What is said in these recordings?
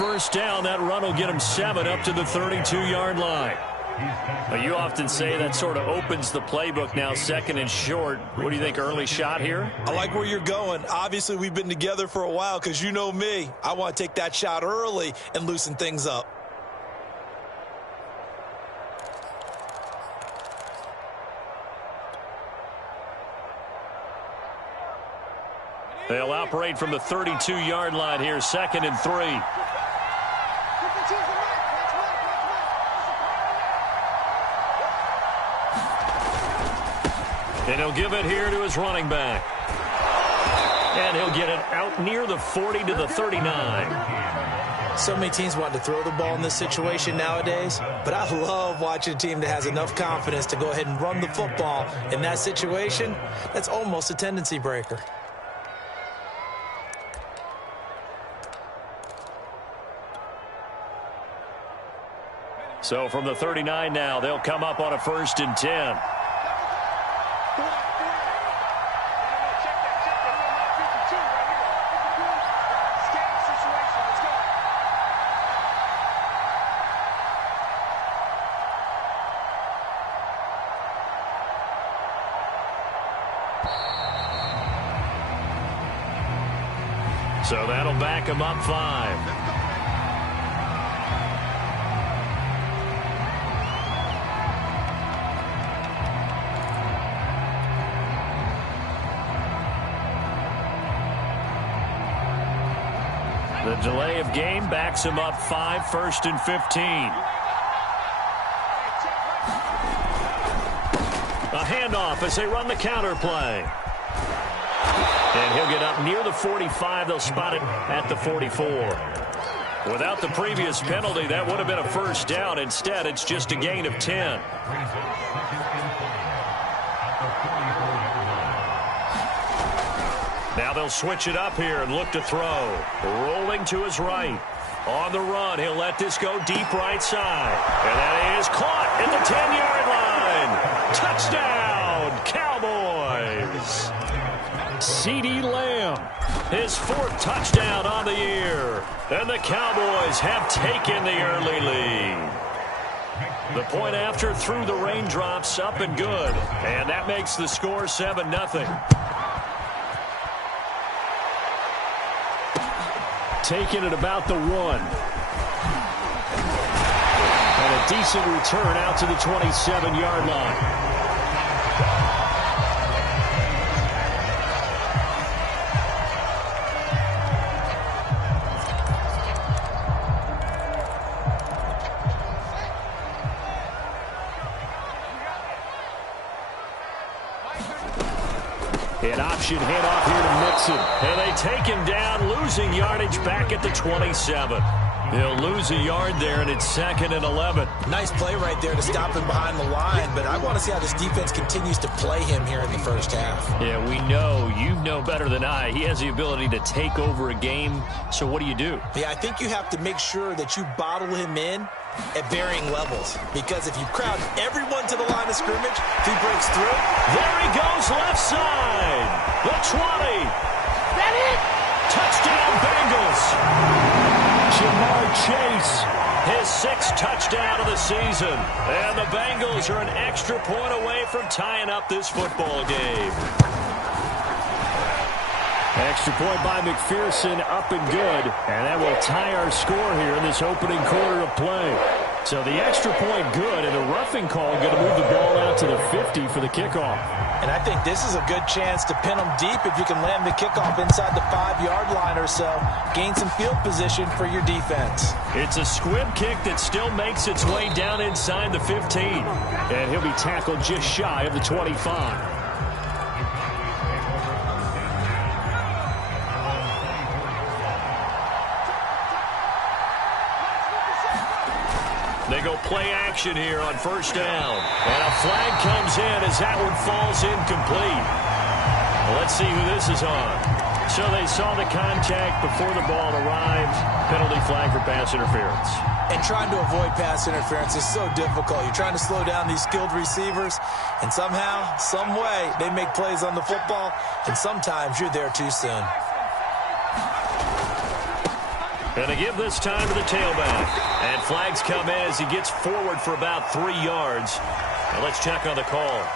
first down. That run will get him 7 up to the 32-yard line. Well, you often say that sort of opens the playbook now, 2nd and short. What do you think, early shot here? I like where you're going. Obviously, we've been together for a while because you know me. I want to take that shot early and loosen things up. They'll operate from the 32-yard line here, 2nd and 3. And he'll give it here to his running back. And he'll get it out near the 40 to the 39. So many teams want to throw the ball in this situation nowadays, but I love watching a team that has enough confidence to go ahead and run the football in that situation. That's almost a tendency breaker. So from the 39 now, they'll come up on a 1st and 10. So that'll back him up 5. The delay of game backs him up 5, 1st and 15. A handoff as they run the counter play. And he'll get up near the 45. They'll spot it at the 44. Without the previous penalty, that would have been a 1st down. Instead, it's just a gain of 10. Now they'll switch it up here and look to throw. Rolling to his right. On the run, he'll let this go deep right side. And that is caught at the 10-yard line. Touchdown, Cowboys. CeeDee Lamb, his 4th touchdown on the year. And the Cowboys have taken the early lead. The point after through the raindrops, up and good. And that makes the score 7-0. Taken at about the 1. And a decent return out to the 27-yard line. An option handoff here to Mixon. And they take him down, losing yardage back at the 27. He'll lose a yard there, and it's 2nd and 11. Nice play right there to stop him behind the line, but I want to see how this defense continues to play him here in the first half. Yeah, we know. You know better than I. He has the ability to take over a game, so what do you do? Yeah, I think you have to make sure that you bottle him in at varying levels, because if you crowd everyone to the line of scrimmage, if he breaks through, there he goes left side, the 20. That it? Touchdown Bengals. Jamar Chase, his 6th touchdown of the season, and the Bengals are an extra point away from tying up this football game. Extra point by McPherson, up and good. And that will tie our score here in this opening quarter of play. So the extra point good, and the roughing call going to move the ball out to the 50 for the kickoff. And I think this is a good chance to pin them deep if you can land the kickoff inside the 5-yard line or so. Gain some field position for your defense. It's a squib kick that still makes its way down inside the 15. And he'll be tackled just shy of the 25. They go play action here on 1st down. And a flag comes in as that one falls incomplete. Well, let's see who this is on. So they saw the contact before the ball arrived. Penalty flag for pass interference. And trying to avoid pass interference is so difficult. You're trying to slow down these skilled receivers, and somehow, some way, they make plays on the football, and sometimes you're there too soon. And they give this time to the tailback. And flags come in as he gets forward for about 3 yards. Now let's check on the call.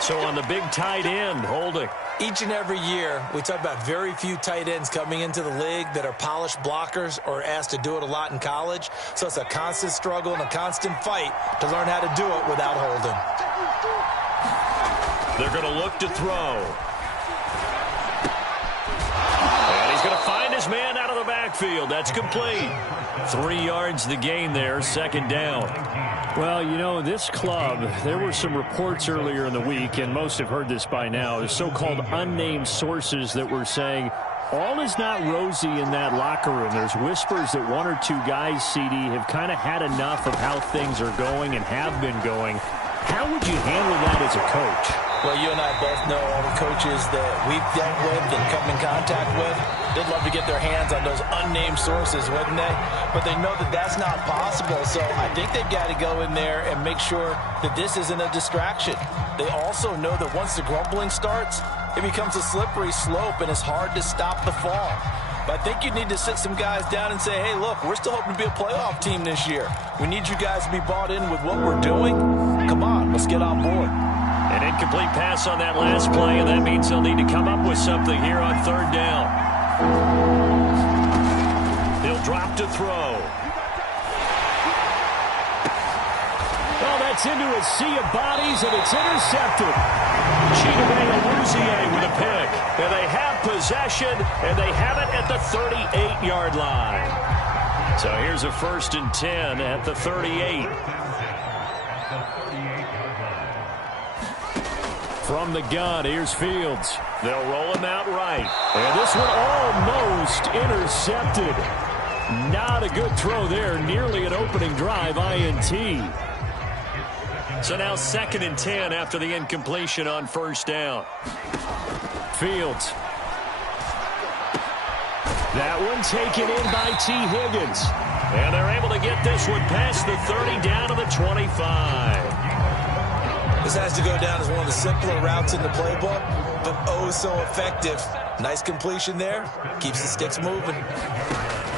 So on the big tight end, holding. Each and every year, we talk about very few tight ends coming into the league that are polished blockers or asked to do it a lot in college. So it's a constant struggle and a constant fight to learn how to do it without holding. They're going to look to throw. And he's going to find his man out of the backfield. That's complete. 3 yards the gain there, second down. Well, you know, this club, there were some reports earlier in the week, and most have heard this by now, the so-called unnamed sources that were saying all is not rosy in that locker room. There's whispers that 1 or 2 guys, CD, have kind of had enough of how things are going and have been going. How would you handle that as a coach? Well, you and I both know all the coaches that we've dealt with and come in contact with. They'd love to get their hands on those unnamed sources, wouldn't they? But they know that that's not possible, so I think they've got to go in there and make sure that this isn't a distraction. They also know that once the grumbling starts, it becomes a slippery slope, and it's hard to stop the fall. But I think you need to sit some guys down and say, hey, look, we're still hoping to be a playoff team this year. We need you guys to be bought in with what we're doing. Come on, let's get on board. An incomplete pass on that last play, and that means they'll need to come up with something here on third down. He'll drop to throw. Well, that's into a sea of bodies, and it's intercepted. Chidobe Awuzie with a pick. And they have possession, and they have it at the 38-yard line. So here's a 1st and 10 at the 38. From the gun, here's Fields. They'll roll him out right. And this one almost intercepted. Not a good throw there. Nearly an opening drive, INT. So now 2nd and 10 after the incompletion on 1st down. Fields. That one taken in by T. Higgins. And they're able to get this one past the 30 down to the 25. This has to go down as one of the simpler routes in the playbook, but oh so effective. Nice completion there. Keeps the sticks moving.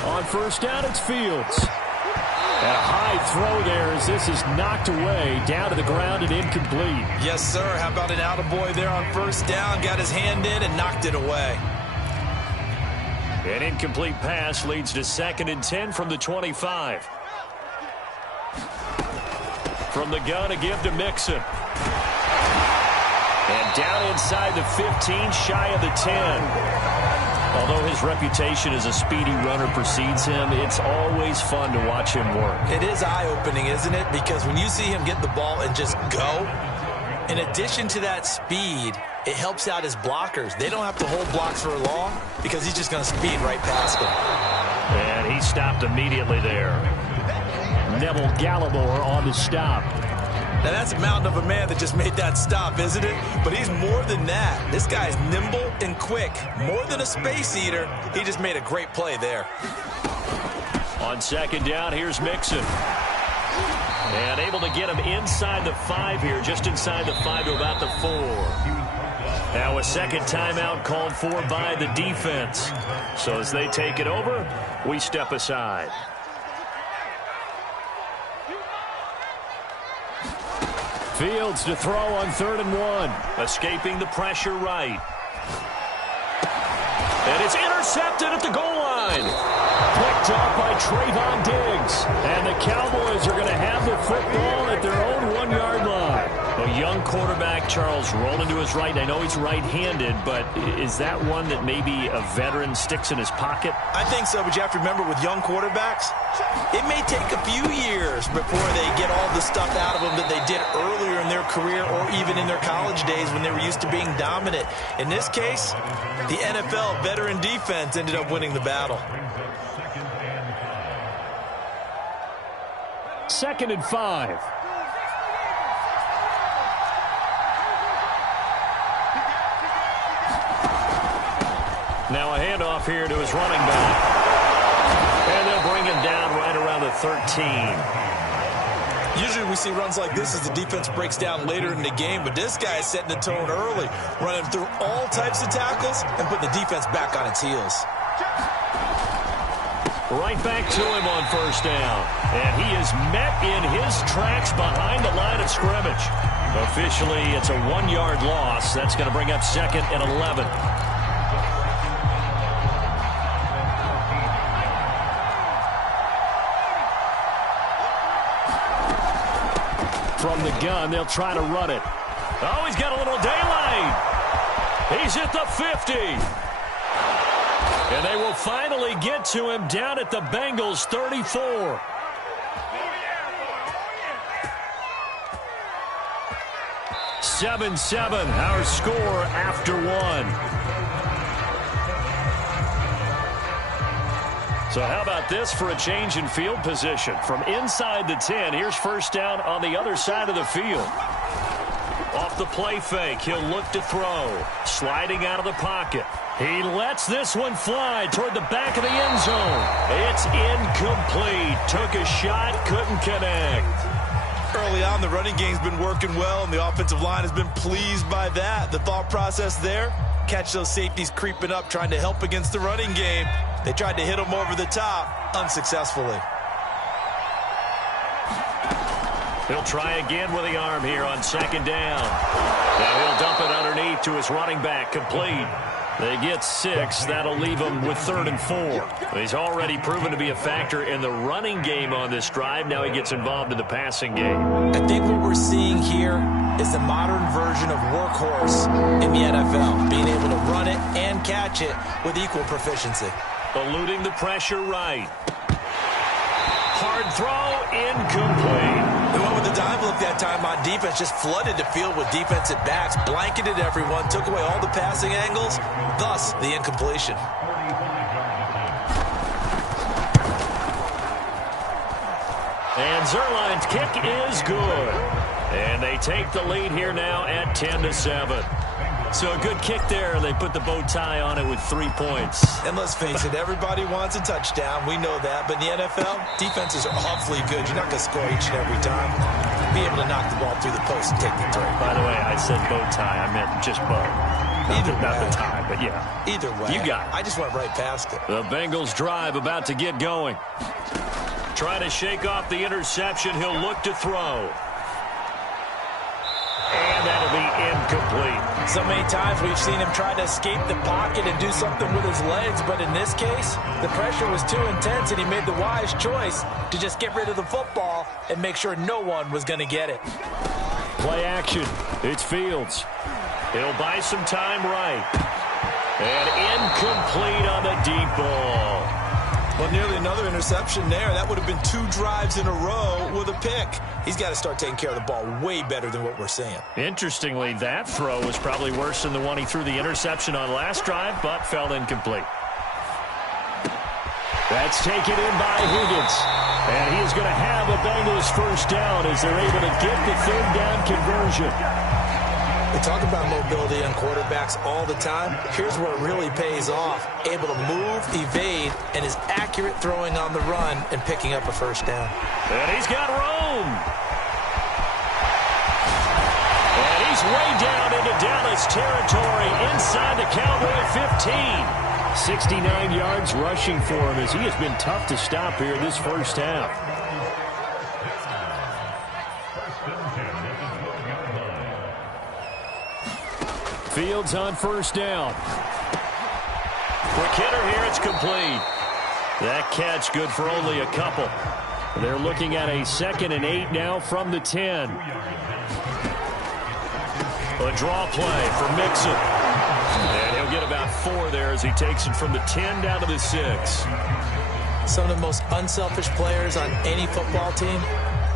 On 1st down, it's Fields. And a high throw there as this is knocked away, down to the ground and incomplete. Yes, sir. How about an attaboy there on 1st down? Got his hand in and knocked it away. An incomplete pass leads to 2nd and 10 from the 25. From the gun, a give to Mixon. And down inside the 15, shy of the 10. Although his reputation as a speedy runner precedes him, it's always fun to watch him work. It is eye-opening, isn't it? Because when you see him get the ball and just go, in addition to that speed, it helps out his blockers. They don't have to hold blocks for long because he's just going to speed right past them. And he stopped immediately there. Neville Gallimore on the stop. Now, that's a mountain of a man that just made that stop, isn't it? But he's more than that. This guy's nimble and quick. More than a space eater, he just made a great play there. On 2nd down, here's Mixon. And able to get him inside the 5 here, just inside the 5 to about the 4. Now a 2nd timeout called for by the defense. So as they take it over, we step aside. Fields to throw on 3rd and 1. Escaping the pressure right. And it's intercepted at the goal line. Picked up by Trayvon Diggs. And the Cowboys are going to have the football at their own 1-yard line. A young quarterback, Charles, rolling to his right. I know he's right-handed, but is that one that maybe a veteran sticks in his pocket? I think so, but you have to remember with young quarterbacks, it may take a few years before they get all the stuff out of them that they did earlier in their career or even in their college days when they were used to being dominant. In this case, the NFL veteran defense ended up winning the battle. 2nd and 5. Now a handoff here to his running back. And they'll bring him down right around the 13. Usually we see runs like this as the defense breaks down later in the game, but this guy is setting the tone early, running through all types of tackles and putting the defense back on its heels. Right back to him on first down. And he is met in his tracks behind the line of scrimmage. Officially, it's a 1-yard loss. That's going to bring up 2nd and 11. From the gun, they'll try to run it. Oh, he's got a little daylight. He's at the 50. And they will finally get to him down at the Bengals 34. (7-7) our score after 1. So how about this for a change in field position? From inside the 10, here's first down on the other side of the field. Off the play fake, he'll look to throw. Sliding out of the pocket. He lets this one fly toward the back of the end zone. It's incomplete. Took a shot, couldn't connect. Early on, the running game's been working well, and the offensive line has been pleased by that. The thought process there, catch those safeties creeping up, trying to help against the running game. They tried to hit him over the top, unsuccessfully. He'll try again with the arm here on 2nd down. Now he'll dump it underneath to his running back, complete. They get 6. That'll leave him with 3rd and 4. He's already proven to be a factor in the running game on this drive. Now he gets involved in the passing game. I think what we're seeing here is the modern version of workhorse in the NFL, being able to run it and catch it with equal proficiency. Eluding the pressure right. Hard throw, incomplete. They went with the dime look that time on defense, just flooded the field with defensive backs, blanketed everyone, took away all the passing angles, thus the incompletion. And Zuerlein's kick is good. And they take the lead here now at 10-7. So a good kick there. They put the bow tie on it with 3 points. And let's face it, everybody wants a touchdown. We know that. But in the NFL, defenses are awfully good. You're not going to score each and every time. Be able to knock the ball through the post and take the throw. By the way, I said bow tie. I meant just bow. Not the tie, but yeah. Either way. You got it. I just went right past it. The Bengals drive about to get going. Trying to shake off the interception. He'll look to throw. And that'll be incomplete. So many times we've seen him try to escape the pocket and do something with his legs, but in this case, the pressure was too intense and he made the wise choice to just get rid of the football and make sure no one was going to get it. Play action. It's Fields. He'll buy some time right. And incomplete on the deep ball. Well, nearly another interception there. That would have been 2 drives in a row with a pick. He's got to start taking care of the ball way better than what we're seeing. Interestingly, that throw was probably worse than the one he threw the interception on last drive, but fell incomplete. That's taken in by Higgins. And he is going to have a Bengals first down as they're able to get the 3rd down conversion. We talk about mobility on quarterbacks all the time. Here's where it really pays off. Able to move, evade, and is accurate throwing on the run and picking up a first down. And he's got room. And he's way down into Dallas territory inside the Cowboy 15. 69 yards rushing for him as he has been tough to stop here this first half. Fields on first down. Quick hitter here, it's complete. That catch good for only a couple. They're looking at a 2nd and 8 now from the 10. A draw play for Mixon. And he'll get about 4 there as he takes it from the 10 down to the 6. Some of the most unselfish players on any football team,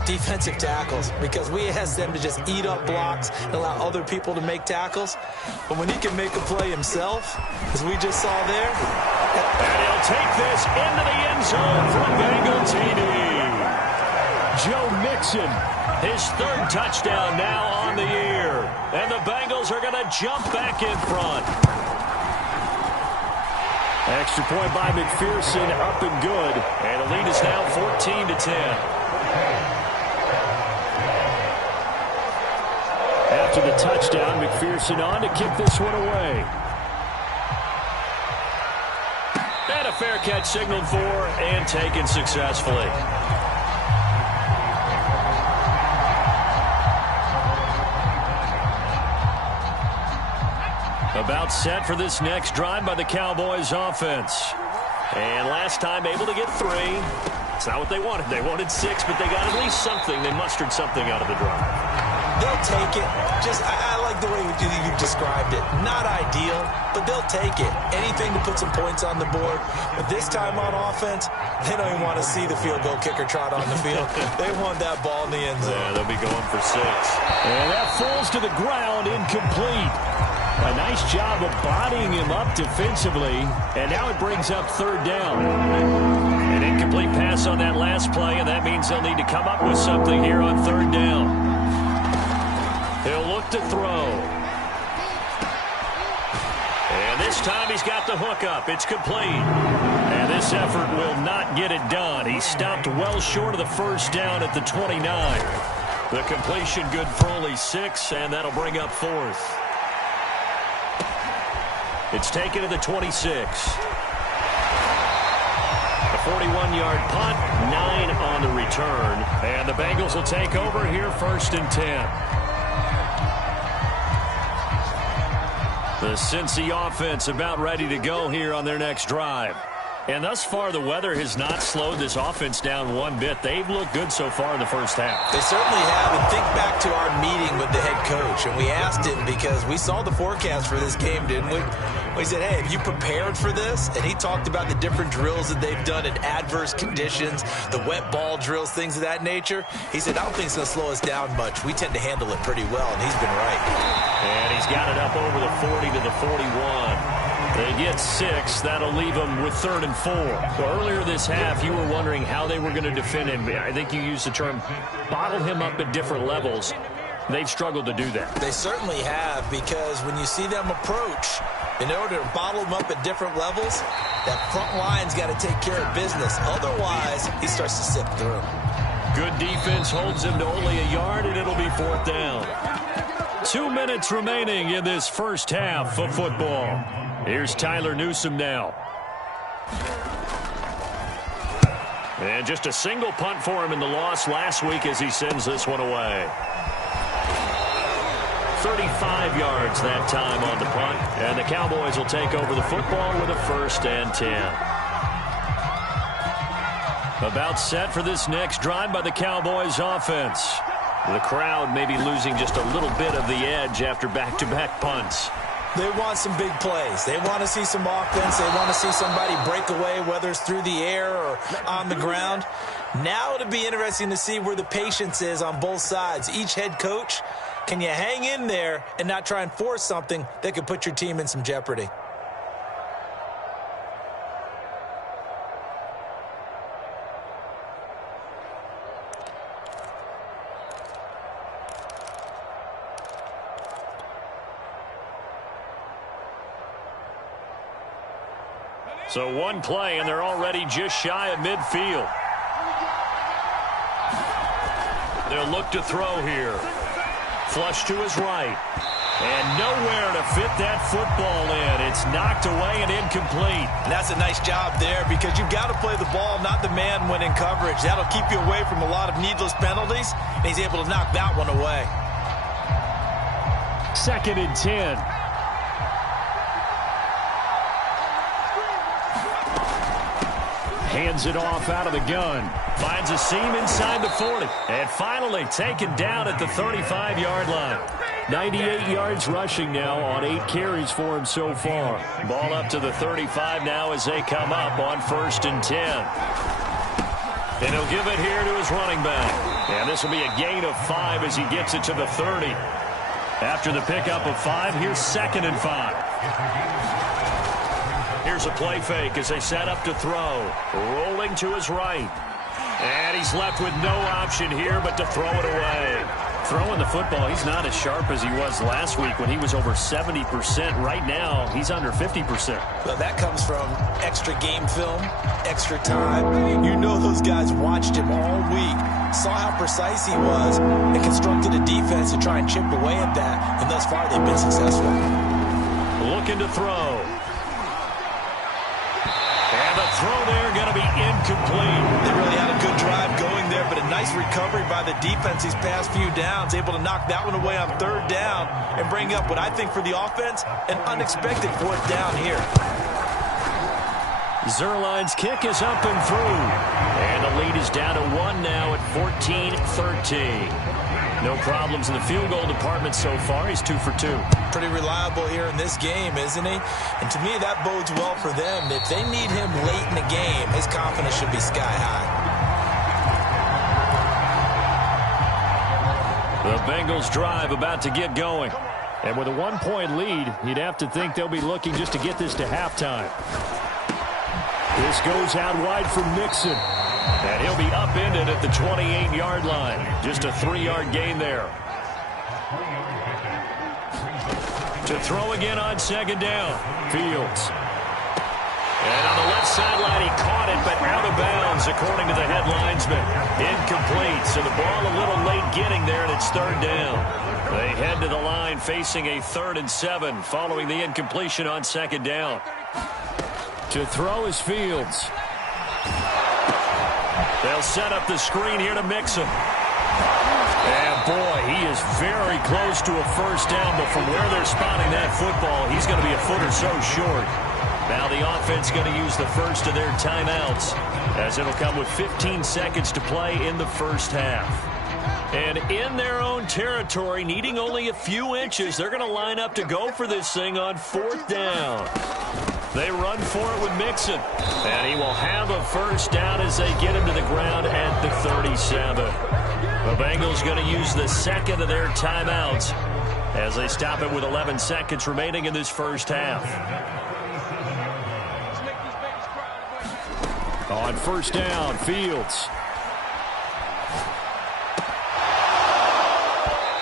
defensive tackles, because we ask them to just eat up blocks and allow other people to make tackles. But when he can make a play himself, as we just saw there. And he'll take this into the end zone for Bengal TD. Joe Mixon, his 3rd touchdown now on the year. And the Bengals are going to jump back in front. Extra point by McPherson, up and good. And the lead is now 14-10. After the touchdown, McPherson on to kick this one away. And a fair catch signaled for and taken successfully. About set for this next drive by the Cowboys offense. And last time able to get 3. It's not what they wanted. They wanted 6, but they got at least something. They mustered something out of the drive. They'll take it. I like the way you described it. Not ideal, but they'll take it. Anything to put some points on the board. But this time on offense, they don't even want to see the field goal kicker trot on the field. They want that ball in the end zone. Yeah, they'll be going for 6. And that falls to the ground, incomplete. A nice job of bodying him up defensively. And now it brings up 3rd down. An incomplete pass on that last play, and that means they'll need to come up with something here on 3rd down. He'll look to throw. And this time he's got the hook up. It's complete. And this effort will not get it done. He stopped well short of the 1st down at the 29. The completion good for only 6, and that'll bring up 4th. It's taken to the 26. A 41-yard punt, 9 on the return. And the Bengals will take over here 1st and 10. The Cincy offense about ready to go here on their next drive. And thus far, the weather has not slowed this offense down one bit. They've looked good so far in the 1st half. They certainly have. And think back to our meeting with the head coach. And we asked him, because we saw the forecast for this game, didn't we? We said, hey, have you prepared for this? And he talked about the different drills that they've done in adverse conditions, the wet ball drills, things of that nature. He said, I don't think it's going to slow us down much. We tend to handle it pretty well, and he's been right. And he's got it up over the 40 to the 41. They get 6. That'll leave them with 3rd and 4. Well, earlier this half, you were wondering how they were going to defend him. I think you used the term bottle him up at different levels. They've struggled to do that. They certainly have, because when you see them approach, in order to bottle them up at different levels, that front line's got to take care of business. Otherwise, he starts to sip through. Good defense holds him to only a yard, and it'll be 4th down. 2 minutes remaining in this 1st half of football. Here's Tyler Newsome now. And just a single punt for him in the loss last week as he sends this one away. 35 yards that time on the punt. And the Cowboys will take over the football with a 1st and 10. About set for this next drive by the Cowboys offense. The crowd may be losing just a little bit of the edge after back-to-back punts. They want some big plays. They want to see some offense. They want to see somebody break away, whether it's through the air or on the ground. Now it'll be interesting to see where the patience is on both sides. Each head coach, can you hang in there and not try and force something that could put your team in some jeopardy? So one play, and they're already just shy of midfield. They'll look to throw here. Flush to his right. And nowhere to fit that football in. It's knocked away and incomplete. And that's a nice job there, because you've got to play the ball, not the man when in coverage. That'll keep you away from a lot of needless penalties, and he's able to knock that one away. 2nd and 10. Hands it off out of the gun. Finds a seam inside the 40. And finally taken down at the 35-yard line. 98 yards rushing now on 8 carries for him so far. Ball up to the 35 now as they come up on 1st and 10. And he'll give it here to his running back. And this will be a gain of 5 as he gets it to the 30. After the pickup of 5, here's 2nd and 5. Here's a play fake as they set up to throw. Rolling to his right. And he's left with no option here but to throw it away. Throwing the football, he's not as sharp as he was last week when he was over 70%. Right now, he's under 50%. Well, that comes from extra game film, extra time. You know those guys watched him all week, saw how precise he was, and constructed a defense to try and chip away at that. And thus far, they've been successful. Looking to throw. And the throw there going to be incomplete. They really had a good drive going there, but a nice recovery by the defense these past few downs, able to knock that one away on third down and bring up what I think for the offense, an unexpected fourth down here. Zuerlein's kick is up and through. And the lead is down to 1 now at 14-13. No problems in the field goal department so far. He's 2 for 2. Pretty reliable here in this game, isn't he? And to me, that bodes well for them. If they need him late in the game, his confidence should be sky high. The Bengals drive about to get going. And with a 1-point lead, you'd have to think they'll be looking just to get this to halftime. This goes out wide for Mixon. And he'll be upended at the 28-yard line. Just a 3-yard gain there. To throw again on second down. Fields. And on the left sideline, he caught it, but out of bounds, according to the head linesman. Incomplete, so the ball a little late getting there, and it's third down. They head to the line facing a 3rd and 7 following the incompletion on second down. To throw is Fields. They'll set up the screen here to Mixon. And boy, he is very close to a first down, but from where they're spotting that football, he's going to be a foot or so short. Now the offense going to use the first of their timeouts, as it'll come with 15 seconds to play in the first half. And in their own territory, needing only a few inches, they're going to line up to go for this thing on 4th down. They run for it with Mixon. And he will have a first down as they get him to the ground at the 37. The Bengals going to use the second of their timeouts as they stop it with 11 seconds remaining in this first half. On first down, Fields.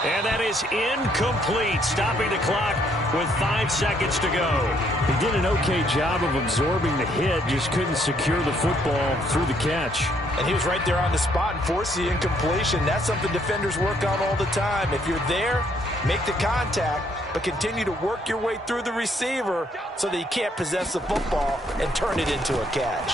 And that is incomplete, stopping the clock with 5 seconds to go. He did an okay job of absorbing the hit, just couldn't secure the football through the catch. And he was right there on the spot and forced the incompletion. That's something defenders work on all the time. If you're there, make the contact, but continue to work your way through the receiver so that you can't possess the football and turn it into a catch.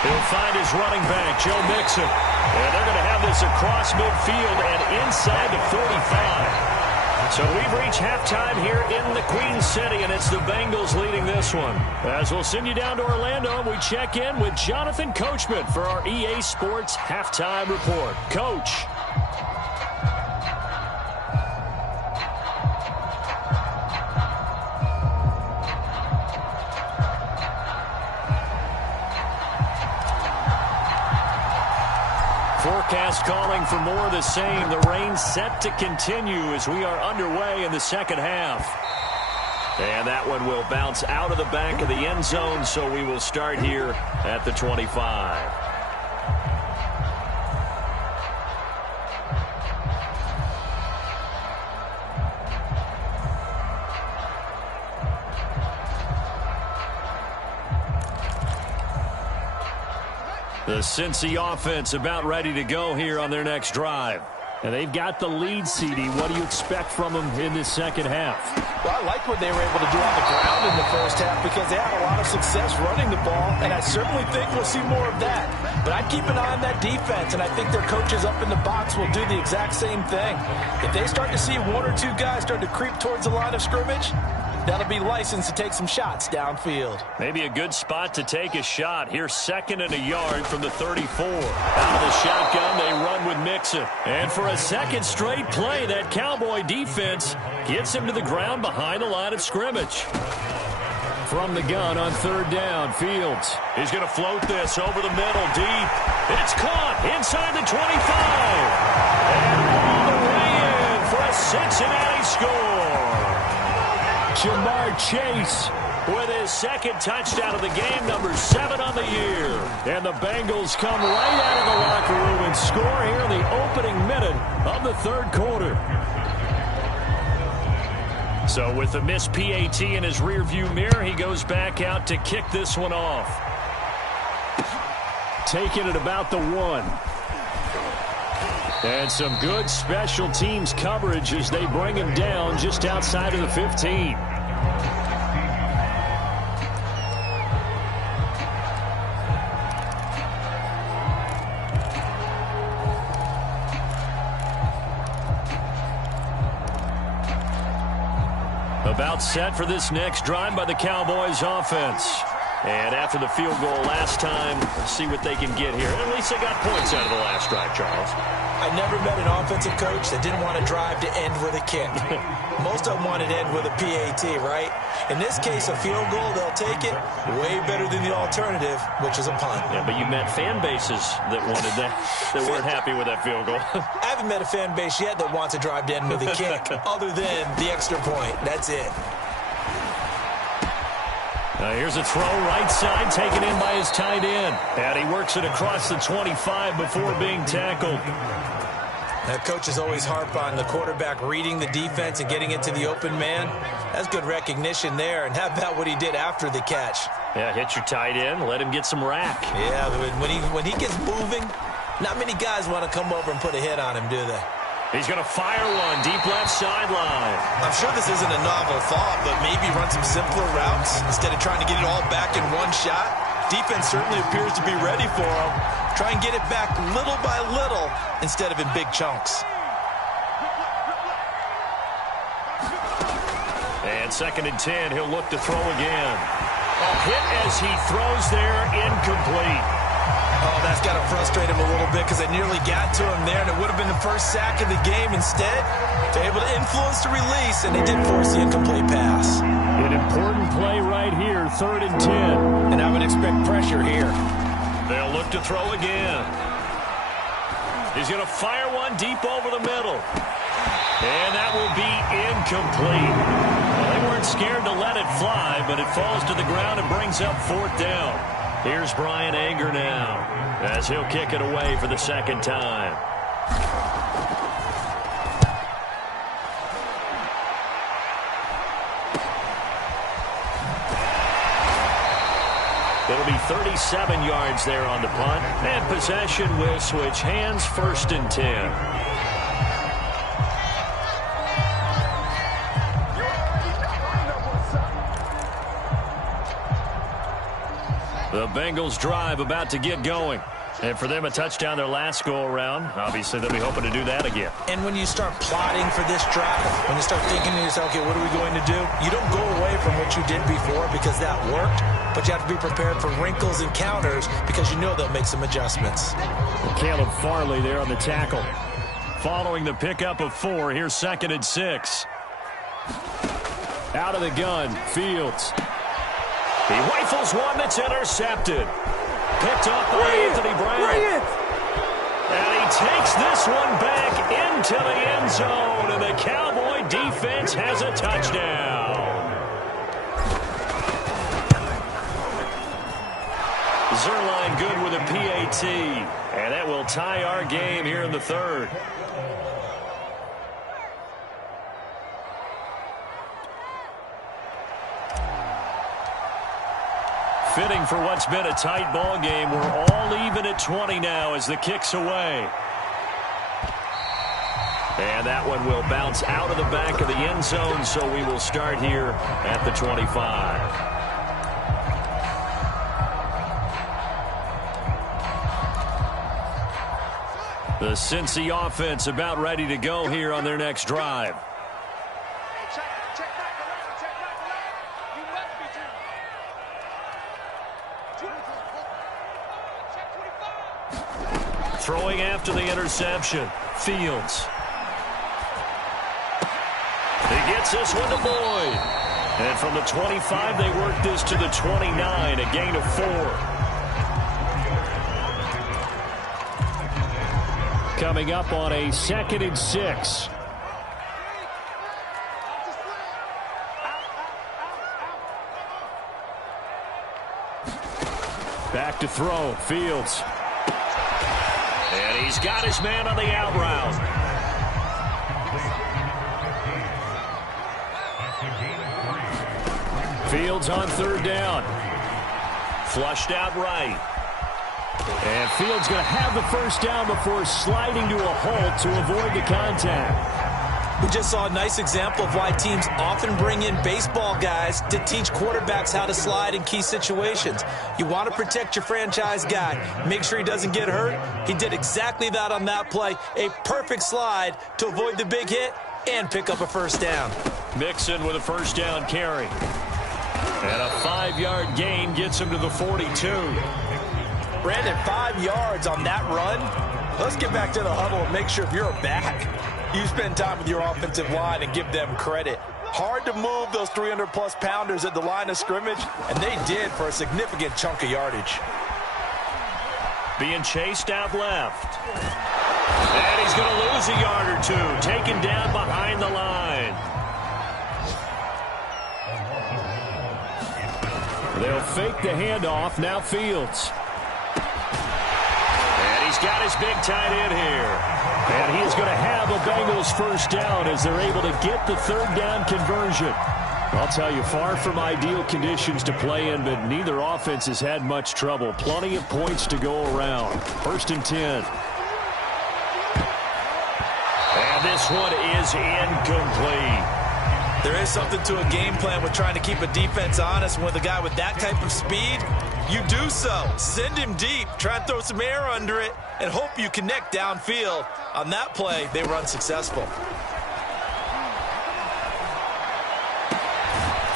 He'll find his running back, Joe Mixon. And they're going to have this across midfield and inside the 45. So we've reached halftime here in the Queen City, and it's the Bengals leading this one. As we'll send you down to Orlando, we check in with Jonathan Coachman for our EA Sports Halftime Report. Coach. Forecast calling for more of the same. The rain set to continue as we are underway in the second half. And that one will bounce out of the back of the end zone, so we will start here at the 25. The Cincy offense about ready to go here on their next drive. And they've got the lead, CD. What do you expect from them in this second half? Well, I like what they were able to do on the ground in the first half because they had a lot of success running the ball, and I certainly think we'll see more of that. But I'd keep an eye on that defense, and I think their coaches up in the box will do the exact same thing. If they start to see 1 or 2 guys start to creep towards the line of scrimmage, that'll be licensed to take some shots downfield. Maybe a good spot to take a shot. Here's 2nd and a yard from the 34. Out of the shotgun, they run with Mixon. And for a second straight play, that Cowboy defense gets him to the ground behind the line of scrimmage. From the gun on 3rd down, Fields. He's going to float this over the middle, deep. It's caught inside the 25. And all the way in for a Cincinnati score. Ja'Marr Chase with his 2nd touchdown of the game, number 7 on the year. And the Bengals come right out of the locker room and score here in the opening minute of the 3rd quarter. So with the missed PAT in his rearview mirror, he goes back out to kick this one off. Taking it about the 1. And some good special teams coverage as they bring him down just outside of the 15. About set for this next drive by the Cowboys offense. And after the field goal last time, let's see what they can get here. At least they got points out of the last drive, Charles. I never met an offensive coach that didn't want to drive to end with a kick. Most of them wanted to end with a PAT, right? In this case, a field goal, they'll take it. Way better than the alternative, which is a punt. Yeah, but you met fan bases that wanted that weren't happy with that field goal. I haven't met a fan base yet that wants to drive to end with a kick, other than the extra point. That's it. Here's a throw right side taken in by his tight end. And he works it across the 25 before being tackled. That coach is always harp on the quarterback reading the defense and getting it to the open man. That's good recognition there. And how about what he did after the catch? Yeah, hit your tight end, let him get some rack. Yeah, when he gets moving, not many guys want to come over and put a hit on him, do they? He's going to fire one deep left sideline. I'm sure this isn't a novel thought, but maybe run some simpler routes instead of trying to get it all back in one shot. Defense certainly appears to be ready for him. Try and get it back little by little instead of in big chunks. And 2nd and 10, he'll look to throw again. A hit as he throws there, incomplete. Oh, that's got to frustrate him a little bit because it nearly got to him there, and it would have been the first sack of the game. Instead, they're able to influence the release, and they did force the incomplete pass. An important play right here, 3rd and 10. And I would expect pressure here. They'll look to throw again. He's going to fire one deep over the middle. And that will be incomplete. Well, they weren't scared to let it fly, but it falls to the ground and brings up 4th down. Here's Brian Anger now as he'll kick it away for the 2nd time. It'll be 37 yards there on the punt, and possession will switch hands, 1st and 10. The Bengals drive about to get going. And for them, a touchdown their last go-around. Obviously, they'll be hoping to do that again. And when you start plotting for this drive, when you start thinking to yourself, okay, what are we going to do? You don't go away from what you did before because that worked, but you have to be prepared for wrinkles and counters because you know they'll make some adjustments. Caleb Farley there on the tackle. Following the pickup of 4, here's 2nd and 6. Out of the gun, Fields. He rifles one that's intercepted. Picked up by Anthony Brown. And he takes this one back into the end zone, and the Cowboy defense has a touchdown. Zuerlein good with a PAT, and that will tie our game here in the 3rd. Fitting for what's been a tight ball game. We're all even at 20 now as the kick's away. And that one will bounce out of the back of the end zone, so we will start here at the 25. The Cincy offense about ready to go here on their next drive. Throwing after the interception, Fields. He gets this one to Boyd. And from the 25, they work this to the 29, a gain of 4. Coming up on a 2nd and 6. Back to throw, Fields. And he's got his man on the out route. Fields on 3rd down. Flushed out right. And Fields going to have the 1st down before sliding to a halt to avoid the contact. We just saw a nice example of why teams often bring in baseball guys to teach quarterbacks how to slide in key situations. You want to protect your franchise guy. Make sure he doesn't get hurt. He did exactly that on that play. A perfect slide to avoid the big hit and pick up a 1st down. Mixon with a first down carry. And a 5-yard gain gets him to the 42. Brandon, 5 yards on that run. Let's get back to the huddle and make sure if you're a back, you spend time with your offensive line and give them credit. Hard to move those 300-plus pounders at the line of scrimmage, and they did for a significant chunk of yardage. Being chased out left. And he's going to lose a yard or two, taken down behind the line. They'll fake the handoff. Now Fields. And he's got his big tight end here. And he is going to have a Bengals first down as they're able to get the third down conversion. I'll tell you, far from ideal conditions to play in, but neither offense has had much trouble. Plenty of points to go around. First and 10. And this one is incomplete. There is something to a game plan with trying to keep a defense honest. With a guy with that type of speed, you do so. Send him deep, try and throw some air under it, and hope you connect downfield. On that play, they were unsuccessful.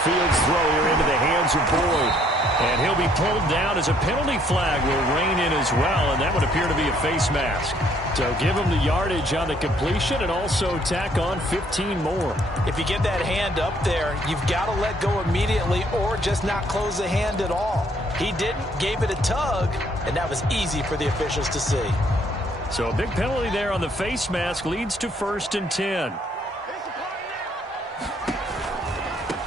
Fields throw here into the hands of Boyd. And he'll be pulled down as a penalty flag will rein in as well, and that would appear to be a face mask. So give him the yardage on the completion and also tack on 15 more. If you get that hand up there, you've got to let go immediately or just not close the hand at all. He didn't, gave it a tug, and that was easy for the officials to see. So a big penalty there on the face mask leads to first and 10.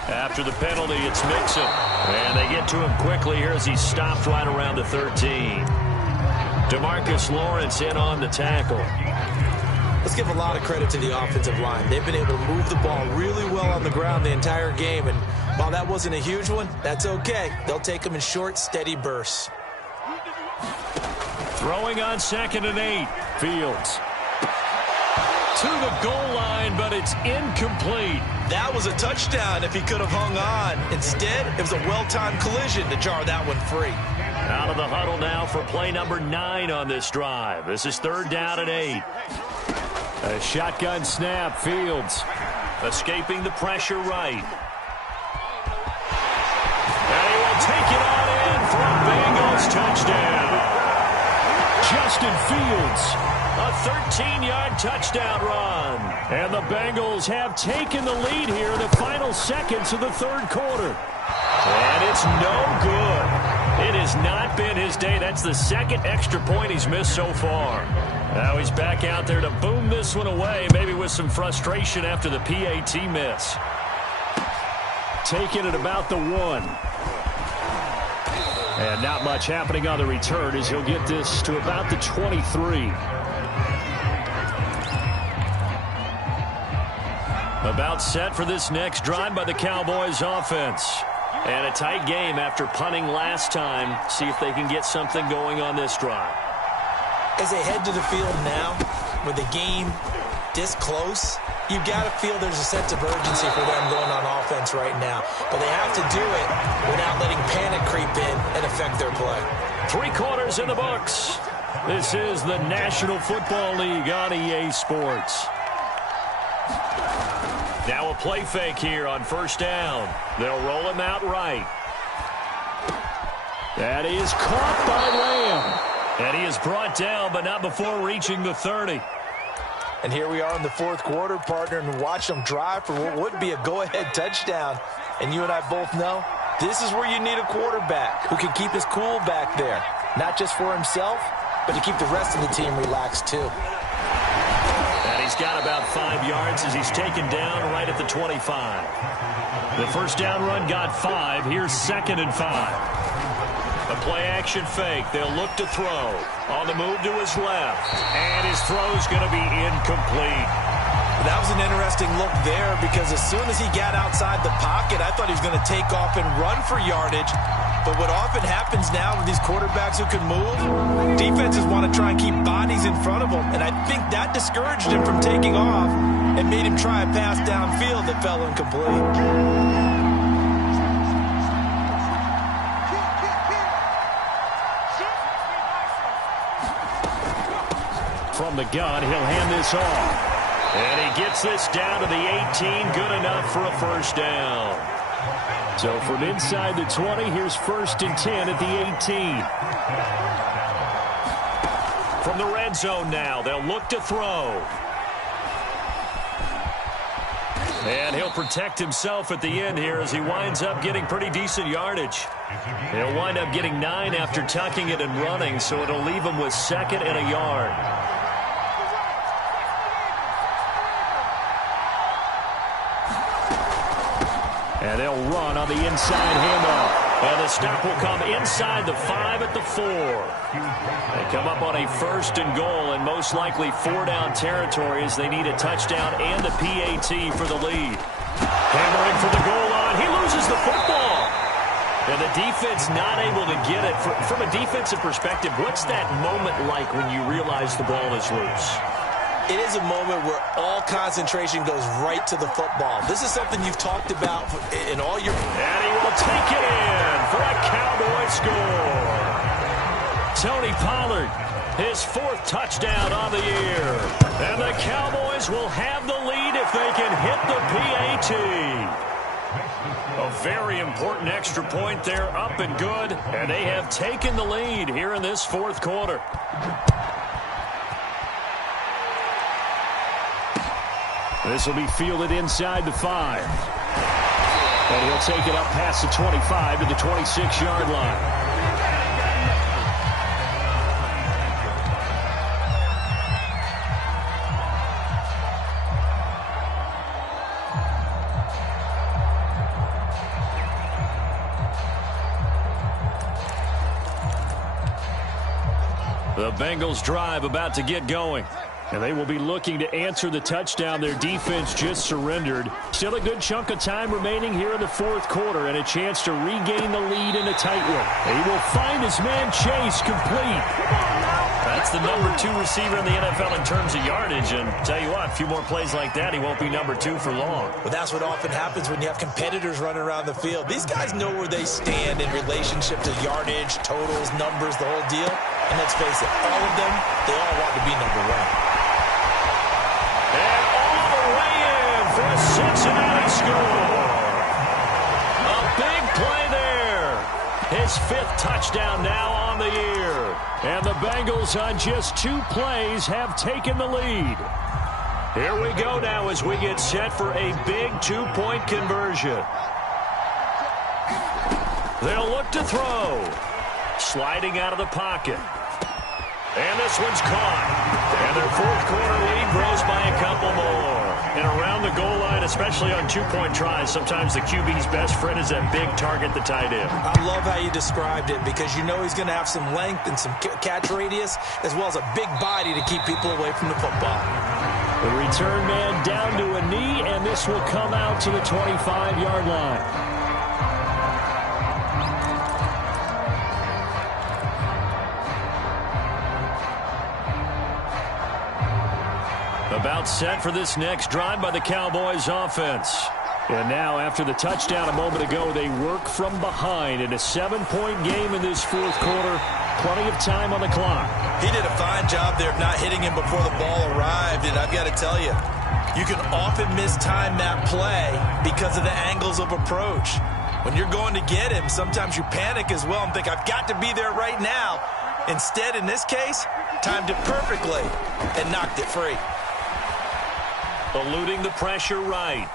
After the penalty, it's Mixon. And they get to him quickly here as he's stopped right around the 13. DeMarcus Lawrence in on the tackle. Let's give a lot of credit to the offensive line. They've been able to move the ball really well on the ground the entire game. And while that wasn't a huge one, that's okay. They'll take them in short, steady bursts. Throwing on 2nd and 8. Fields. To the goal line, but it's incomplete. That was a touchdown if he could have hung on. Instead, it was a well-timed collision to jar that one free. Out of the huddle now for play number 9 on this drive. This is 3rd down and 8. A shotgun snap. Fields escaping the pressure right. And he will take it on in for a Bengals touchdown. Justin Fields. A 13-yard touchdown run. And the Bengals have taken the lead here in the final seconds of the 3rd quarter. And it's no good. It has not been his day. That's the 2nd extra point he's missed so far. Now he's back out there to boom this one away, maybe with some frustration after the PAT miss. Taking it about the 1. And not much happening on the return as he'll get this to about the 23. About set for this next drive by the Cowboys offense. And a tight game after punting last time. See if they can get something going on this drive. As they head to the field now, with the game this close, you've got to feel there's a sense of urgency for them going on offense right now. But they have to do it without letting panic creep in and affect their play. 3 quarters in the books. This is the National Football League on EA Sports. Now a play fake here on 1st down. They'll roll him out right. That is caught by Lamb. And he is brought down, but not before reaching the 30. And here we are in the 4th quarter, partner, and watch them drive for what would be a go-ahead touchdown. And you and I both know this is where you need a quarterback who can keep his cool back there. Not just for himself, but to keep the rest of the team relaxed too. And he's got about 5 yards as he's taken down right at the 25. The first down run got 5. Here's 2nd and 5. A play-action fake. They'll look to throw. On the move to his left. And his throw's going to be incomplete. That was an interesting look there because as soon as he got outside the pocket, I thought he was going to take off and run for yardage. But what often happens now with these quarterbacks who can move, defenses want to try and keep bodies in front of them. And I think that discouraged him from taking off and made him try a pass downfield that fell incomplete. From the gun, he'll hand this off. And he gets this down to the 18, good enough for a first down. So from inside the 20, here's 1st and 10 at the 18. From the red zone now, they'll look to throw. And he'll protect himself at the end here as he winds up getting pretty decent yardage. He'll wind up getting 9 after tucking it and running, so it'll leave him with 2nd and a yard. And they'll run on the inside handoff. And the stop will come inside the 5 at the 4. They come up on a 1st and goal and most likely 4-down territory as they need a touchdown and a PAT for the lead. Hammering for the goal line. He loses the football. And the defense not able to get it. From a defensive perspective, what's that moment like when you realize the ball is loose? It is a moment where all concentration goes right to the football. This is something you've talked about in all your... And he will take it in for a Cowboy score. Tony Pollard, his 4th touchdown on the year. And the Cowboys will have the lead if they can hit the PAT. A very important extra point there, up and good. And they have taken the lead here in this 4th quarter. This will be fielded inside the 5. And he'll take it up past the 25 to the 26-yard line. The Bengals drive about to get going. And they will be looking to answer the touchdown their defense just surrendered. Still a good chunk of time remaining here in the 4th quarter and a chance to regain the lead in a tight one. He will find his man Chase complete. That's the number 2 receiver in the NFL in terms of yardage. And tell you what, a few more plays like that, he won't be number 2 for long. Well, that's what often happens when you have competitors running around the field. These guys know where they stand in relationship to yardage, totals, numbers, the whole deal. And let's face it, all of them, they all want to be number 1. And all the way in for a Cincinnati score. A big play there. His 5th touchdown now on the year. And the Bengals on just 2 plays have taken the lead. Here we go now as we get set for a big 2-point conversion. They'll look to throw. Sliding out of the pocket. And this one's caught. And their 4th quarter lead grows by a couple more. And around the goal line, especially on 2-point tries, sometimes the QB's best friend is that big target, the tight end. I love how you described it because you know he's going to have some length and some catch radius as well as a big body to keep people away from the football. The return man down to a knee, and this will come out to the 25-yard line. About set for this next drive by the Cowboys offense. And now, after the touchdown a moment ago, they work from behind in a 7-point game in this 4th quarter. Plenty of time on the clock. He did a fine job there of not hitting him before the ball arrived. And I've got to tell you, you can often mistime that play because of the angles of approach. When you're going to get him, sometimes you panic as well and think, I've got to be there right now. Instead, in this case, timed it perfectly and knocked it free. Eluding the pressure right.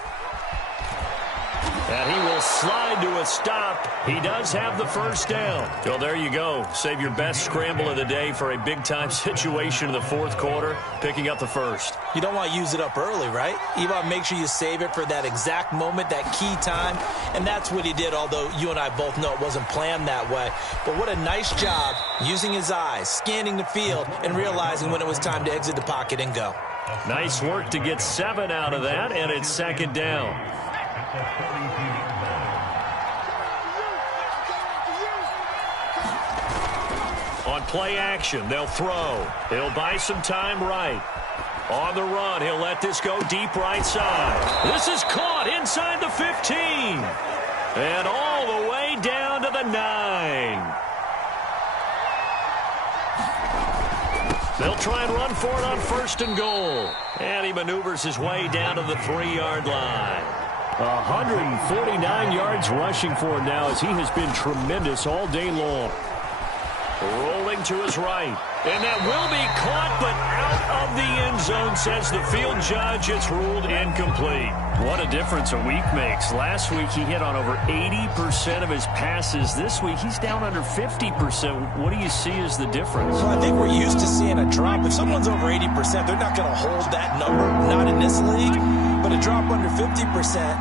And he will slide to a stop. He does have the first down. Well, there you go. Save your best scramble of the day for a big-time situation in the 4th quarter, picking up the first. You don't want to use it up early, right? You want to make sure you save it for that exact moment, that key time. And that's what he did, although you and I both know it wasn't planned that way. But what a nice job using his eyes, scanning the field, and realizing when it was time to exit the pocket and go. Nice work to get 7 out of that, and it's 2nd down. On play action, they'll throw. He'll buy some time right. On the run, he'll let this go deep right side. This is caught inside the 15. And all the way down to the 9. They'll try and run for it on 1st and goal. And he maneuvers his way down to the 3-yard line. 149 yards rushing for him now as he has been tremendous all day long. Rolling to his right. And that will be caught, but out of the end zone, says the field judge. It's ruled incomplete. What a difference a week makes. Last week he hit on over 80% of his passes. This week he's down under 50%. What do you see as the difference? Well, I think we're used to seeing a drop. If someone's over 80%, they're not going to hold that number, not in this league. But a drop under 50%,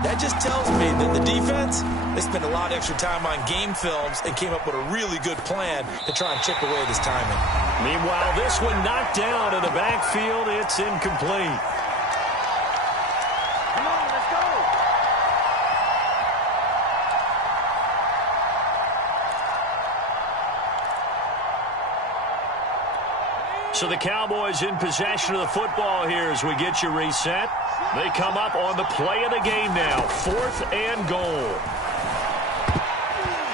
that just tells me that the defense, they spent a lot of extra time on game films and came up with a really good plan to try and chip away this timing. Meanwhile, this one knocked down in the backfield. It's incomplete. Come on, let's go. So the Cowboys in possession of the football here as we get you reset. They come up on the play of the game now. 4th and goal.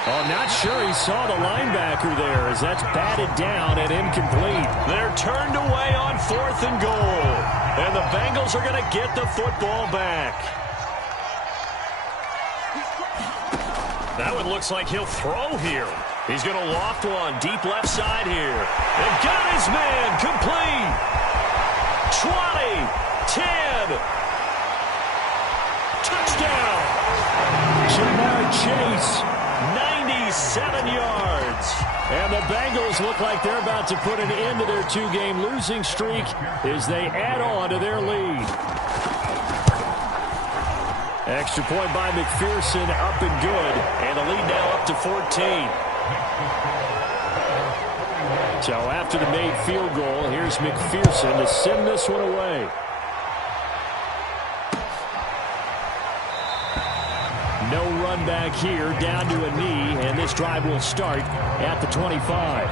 Oh, not sure he saw the linebacker there as that's batted down and incomplete. They're turned away on 4th and goal. And the Bengals are going to get the football back. That one looks like he'll throw here. He's going to loft one deep left side here. And got his man complete. 20, 10. Touchdown. Ja'Marr Chase. 97 yards. And the Bengals look like they're about to put an end to their 2-game losing streak as they add on to their lead. Extra point by McPherson, up and good. And the lead now up to 14. So after the made field goal, here's McPherson to send this one away. No run back here, down to a knee, and this drive will start at the 25.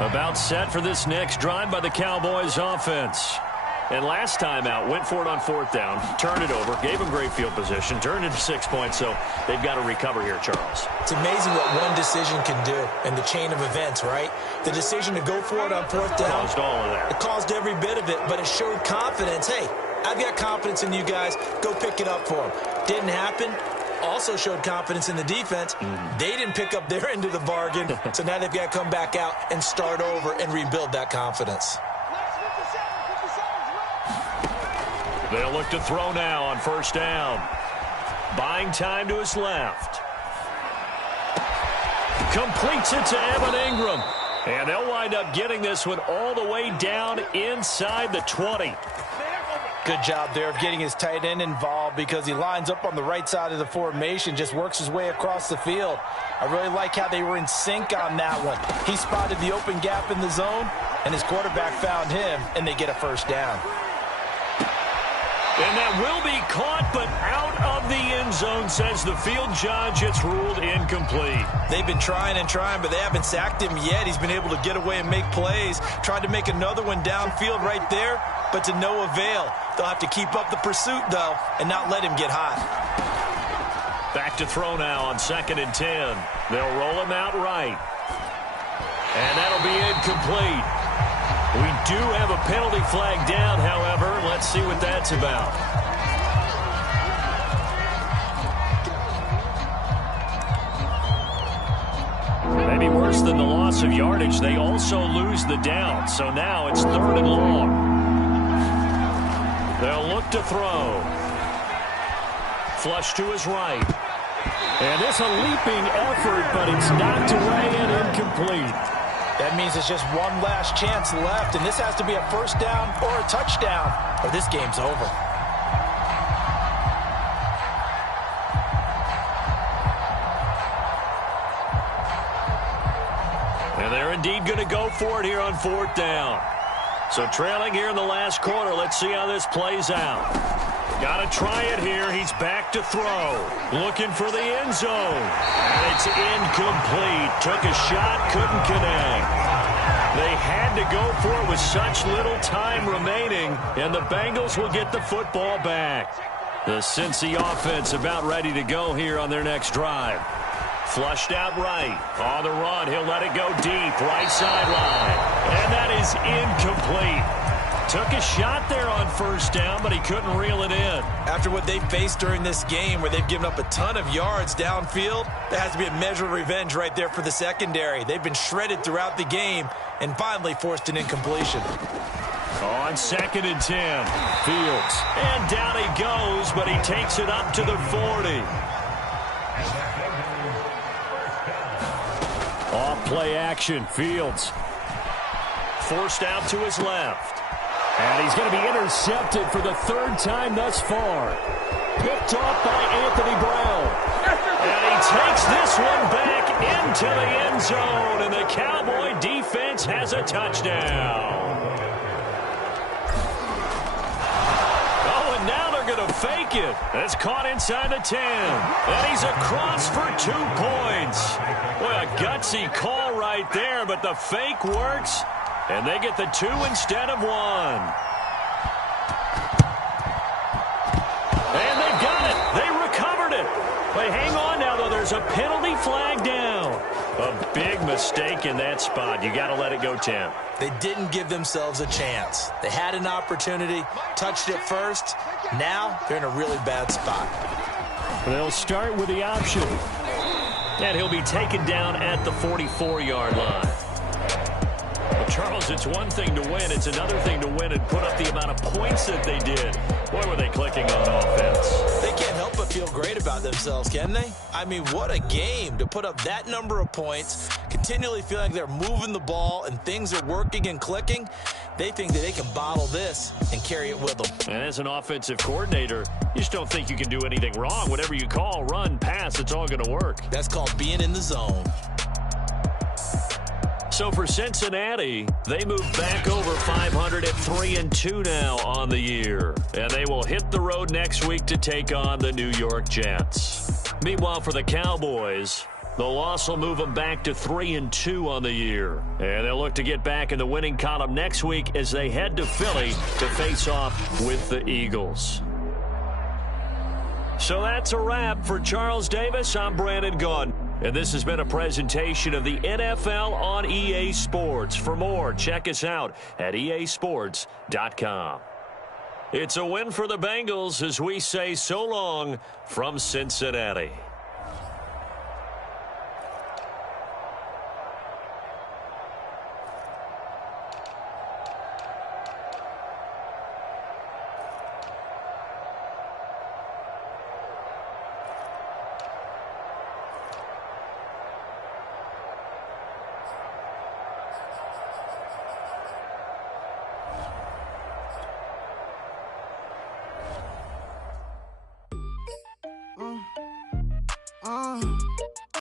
About set for this next drive by the Cowboys offense. And last time out, went for it on 4th down, turned it over, gave them great field position, turned into 6 points, so they've got to recover here, Charles. It's amazing what one decision can do in the chain of events, right? The decision to go for it on 4th down. Caused all of that. It caused every bit of it, but it showed confidence. Hey, I've got confidence in you guys. Go pick it up for them. Didn't happen. Also showed confidence in the defense. They didn't pick up their end of the bargain, so now they've got to come back out and start over and rebuild that confidence. They'll look to throw now on 1st down. Buying time to his left. Completes it to Evan Ingram. And they'll wind up getting this one all the way down inside the 20. Good job there of getting his tight end involved because he lines up on the right side of the formation, just works his way across the field. I really like how they were in sync on that one. He spotted the open gap in the zone, and his quarterback found him, and they get a 1st down. And that will be caught, but out of the end zone, says the field judge. It's ruled incomplete. They've been trying and trying, but they haven't sacked him yet. He's been able to get away and make plays. Tried to make another one downfield right there, but to no avail. They'll have to keep up the pursuit, though, and not let him get hot. Back to throw now on 2nd and 10. They'll roll him out right. And that'll be incomplete. We do have a penalty flag down, however. Let's see what that's about. Maybe worse than the loss of yardage, they also lose the down. So now it's 3rd and long. They'll look to throw. Flush to his right. And it's a leaping effort, but it's knocked away and incomplete. That means it's just one last chance left, and this has to be a 1st down or a touchdown, or this game's over. And they're indeed going to go for it here on 4th down. So trailing here in the last quarter, let's see how this plays out. Got to try it here. He's back to throw. Looking for the end zone. And it's incomplete. Took a shot, couldn't connect. They had to go for it with such little time remaining, and the Bengals will get the football back. The Cincy offense about ready to go here on their next drive. Flushed out right. On the run, he'll let it go deep. Right sideline. And that is incomplete. Took a shot there on first down, but he couldn't reel it in. After what they faced during this game where they've given up a ton of yards downfield, there has to be a measure of revenge right there for the secondary. They've been shredded throughout the game and finally forced an incompletion. On 2nd and 10, Fields. And down he goes, but he takes it up to the 40. Off play action, Fields. Forced out to his left. And he's going to be intercepted for the 3rd time thus far. Picked off by Anthony Brown. And he takes this one back into the end zone, and the Cowboy defense has a touchdown. Oh, and now they're going to fake it. It's caught inside the 10. And he's across for 2 points. Boy, a gutsy call right there, but the fake works. And they get the 2 instead of 1. And they've got it. They recovered it. But hang on now, though. There's a penalty flag down. A big mistake in that spot. You got to let it go 10. They didn't give themselves a chance. They had an opportunity, touched it first. Now they're in a really bad spot. They'll start with the option. And he'll be taken down at the 44-yard line. Charles, it's one thing to win. It's another thing to win and put up the amount of points that they did. Boy, were they clicking on offense. They can't help but feel great about themselves, can they? I mean, what a game to put up that number of points, continually feeling like they're moving the ball and things are working and clicking. They think that they can bottle this and carry it with them. And as an offensive coordinator, you just don't think you can do anything wrong. Whatever you call, run, pass, it's all going to work. That's called being in the zone. So for Cincinnati, they move back over 500 at 3-2 now on the year. And they will hit the road next week to take on the New York Jets. Meanwhile, for the Cowboys, the loss will move them back to 3-2 on the year. And they'll look to get back in the winning column next week as they head to Philly to face off with the Eagles. So that's a wrap for Charles Davis. I'm Brandon Gaudin. And this has been a presentation of the NFL on EA Sports. For more, check us out at easports.com. It's a win for the Bengals as we say so long from Cincinnati.